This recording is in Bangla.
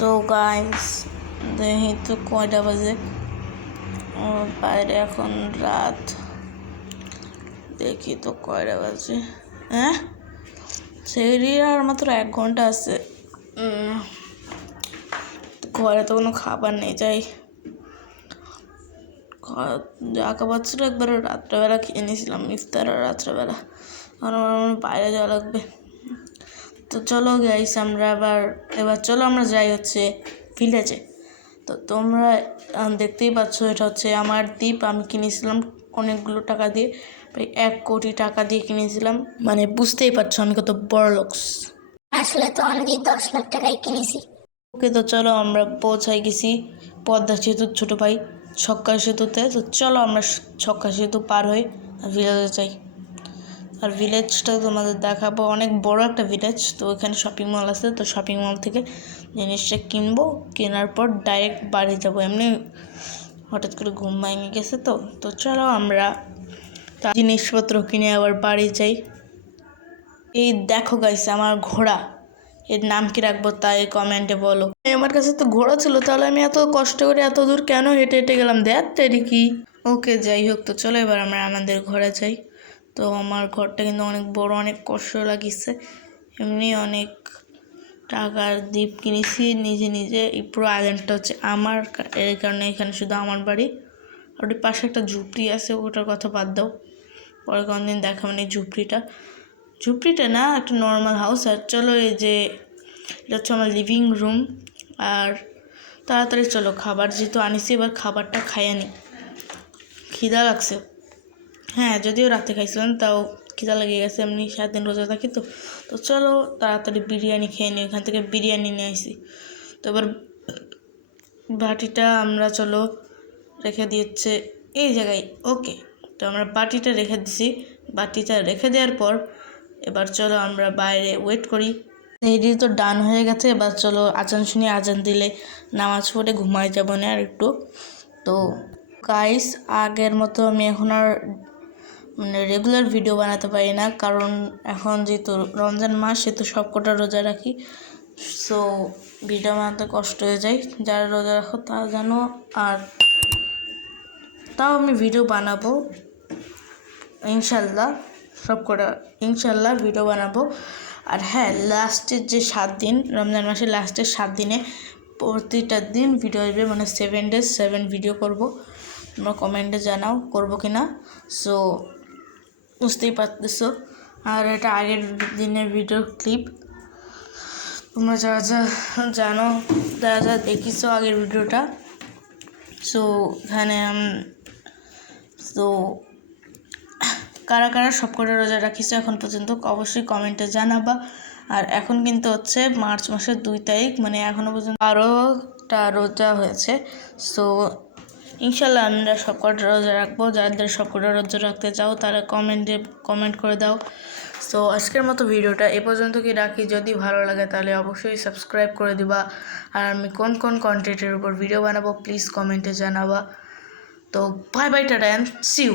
সো গাইস, দেখি তো কয়টা বাজে। বাইরে এখন রাত, দেখি তো কয়টা বাজে। হ্যাঁ, সেরি আর মাত্র 1 ঘন্টা আছে। ঘরে তো কোনো খাবার নেই, যাই যা খাবার ছিল একবারে রাত্রেবেলা খেয়ে নিয়েছিলাম, ইফতার আর রাত্রেবেলা। আমার বাইরে যাওয়া লাগবে। তো চলো গাইস, এবার চলো আমরা যাই হচ্ছে ভিলেজে। তো তোমরা দেখতেই পাচ্ছ, এটা হচ্ছে আমার দ্বীপ। আমি কিনেছিলাম অনেকগুলো টাকা দিয়ে, প্রায় 1 কোটি টাকা দিয়ে কিনেছিলাম। মানে বুঝতেই পারছো আমি কত বড় লোকস। আসলে তো আমি 10 লাখ টাকায় কিনেছি। ওকে, তো চলো আমরা পৌঁছাই গেছি পদ্মা সেতুর ছোটো ভাই ছক্কা সেতুতে। তো চলো আমরা ছক্কা সেতু পার হই আর ভিলেজে যাই। আর ভিলেজটা তোমাদের দেখাবো, অনেক বড় একটা ভিলেজ। তো ওখানে শপিং মল আছে, তো শপিং মল থেকে জিনিসটা কিনবো, কেনার পর ডাইরেক্ট বাড়ি যাবো। এমনি হঠাৎ করে ঘুম ভেঙে গেছে, তো চলো আমরা জিনিসপত্র কিনে আবার বাড়ি যাই। এই দেখো গাইস, আমার ঘোড়া, এর নাম কি রাখবো তাই কমেন্টে বলো। আমার কাছে তো ঘোড়া ছিল, তাহলে আমি এত কষ্ট করে এত দূর কেন হেঁটে হেঁটে গেলাম, দেখ তেরি কি। ওকে, যাই হোক, তো চলো এবার আমরা আমাদের ঘরে যাই। তো আমার ঘরটা কিন্তু অনেক বড়, অনেক কষ্ট লাগিছে। এমনি অনেক টাকার দ্বীপ কিনেছি নিজে নিজে। এই পুরো আইল্যান্ডটা হচ্ছে আমার, এর কারণে এখানে শুধু আমার বাড়ি। আর ওর পাশে একটা ঝুপড়ি আছে, ওটার কথা বাদ দাও, পরে কোনদিন দেখাবেন। এই ঝুপড়িটা না, একটা নর্মাল হাউস। আর চলো, এই যে এটা হচ্ছে আমার লিভিং রুম। আর তাড়াতাড়ি চলো, খাবার যেহেতু আনিছি এবার খাবারটা খাইয়ে নি, খিদা লাগছে। হ্যাঁ, যদিও রাতে খাইছিলাম, তাও খিদা লেগে গেছে। এমনি 7 দিন রোজা থাকি তো চলো তাড়াতাড়ি বিরিয়ানি খেয়ে নিই। এখান থেকে বিরিয়ানি নিয়ে আসি। তো এবার বাটিটা আমরা চলো রেখে দিচ্ছে এই জায়গায়। ওকে, তো আমরা বাটিটা রেখে দিছি। বাটিটা রেখে দেওয়ার পর এবার চলো আমরা বাইরে ওয়েট করি। এই তো ডান হয়ে গেছে। এবার চলো আজান শুনি, আজান দিলে নামাজ পড়ে ঘুমাই যাবো না আর একটু। তো গাইস, আগের মতো আমি এখন আর রেগুলার ভিডিও বানাতে পারি না, কারণ এখন যেহেতু রমজান মাস, সেহেতু সব কটা রোজা রাখি। সো ভিডিও বানাতে কষ্ট হয়ে যায়। যারা রোজা রাখো তারা জানো। আর তাও আমি ভিডিও বানাবো ইনশাল্লাহ, ইনশাল্লাহ ভিডিও বানাবো। আর হ্যাঁ, লাস্টের যে 7 দিন, রমজান মাসের লাস্টের 7 দিনে প্রতিটা দিন ভিডিও আসবে, মানে 7 days 7 ভিডিও করব। তোমরা কমেন্টে জানাও করবো কি না। সো বুঝতেই পারতেছো। আর এটা আগের দিনের ভিডিও ক্লিপ। তোমরা যারা জানো, যারা দেখিছো আগের ভিডিওটা। সো এখানে তো কারা কারা সবকটা রোজা রাখিছো এখন পর্যন্ত অবশ্যই কমেন্টে জানাবা। আর এখন কিন্তু হচ্ছে মার্চ মাসের 2 তারিখ, মানে এখনও পর্যন্ত 12টা রোজা হয়েছে। সো ইনশাল্লাহ আমরা সবকটা রোজা রাখবো। যাদের সবকটা রোজা রাখতে চাও তারা কমেন্ট করে দাও। সো আজকের মতো ভিডিওটা এ পর্যন্ত কি রাখি। যদি ভালো লাগে তাহলে অবশ্যই সাবস্ক্রাইব করে দিবা। আর আমি কোন কোন কন্টেন্টের উপর ভিডিও বানাবো প্লিজ কমেন্টে জানাবা। তো bye bye, tata, and see you.